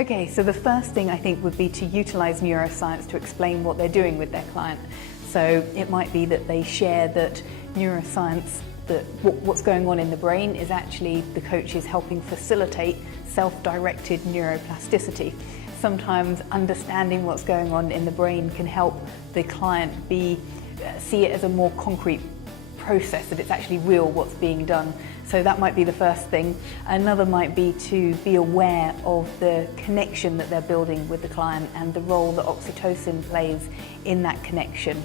Okay, so the first thing I think would be to utilize neuroscience to explain what they're doing with their client. So it might be that they share that neuroscience, that what's going on in the brain is actually the coach is helping facilitate self-directed neuroplasticity. Sometimes understanding what's going on in the brain can help the client see it as a more concrete process, that it's actually real what's being done. So that might be the first thing. Another might be to be aware of the connection that they're building with the client and the role that oxytocin plays in that connection,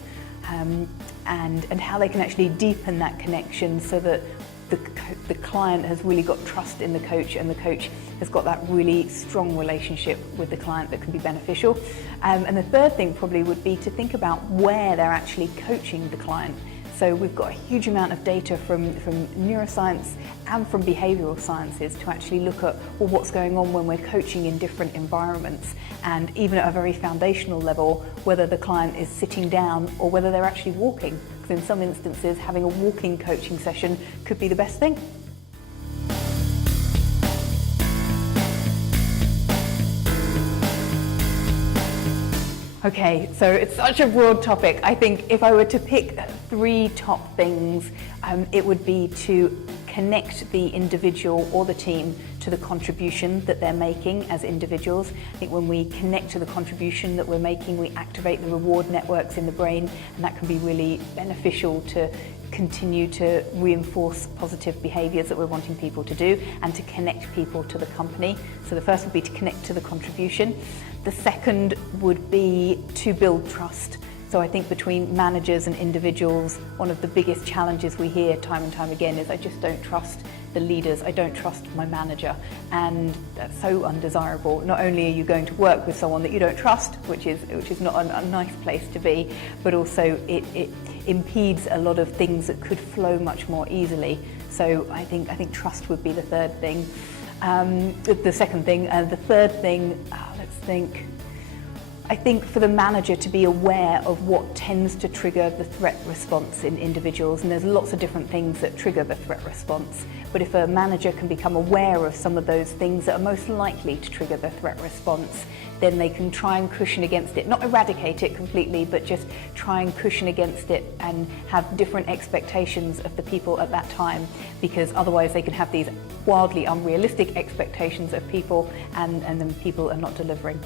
and how they can actually deepen that connection so that the client has really got trust in the coach, and the coach has got that really strong relationship with the client that can be beneficial. And the third thing probably would be to think about where they're actually coaching the client. So we've got a huge amount of data from neuroscience and from behavioural sciences to actually look at what's going on when we're coaching in different environments, and even at a very foundational level, whether the client is sitting down or whether they're actually walking. Because in some instances, having a walking coaching session could be the best thing. Okay, so it's such a broad topic. I think if I were to pick 3 top things, it would be to connect the individual or the team to the contribution that they're making as individuals. I think when we connect to the contribution that we're making, we activate the reward networks in the brain, and that can be really beneficial to continue to reinforce positive behaviours that we're wanting people to do and to connect people to the company. So the first would be to connect to the contribution. The second would be to build trust. So I think between managers and individuals, one of the biggest challenges we hear time and time again is I just don't trust the leaders, I don't trust my manager, and that's so undesirable. Not only are you going to work with someone that you don't trust, which is not a nice place to be, but also it impedes a lot of things that could flow much more easily. So I think trust would be the third thing. The second thing, the third thing, let's think. I think for the manager to be aware of what tends to trigger the threat response in individuals, and there's lots of different things that trigger the threat response, but if a manager can become aware of some of those things that are most likely to trigger the threat response, then they can try and cushion against it, not eradicate it completely, but just try and cushion against it and have different expectations of the people at that time, because otherwise they can have these wildly unrealistic expectations of people, and then people are not delivering.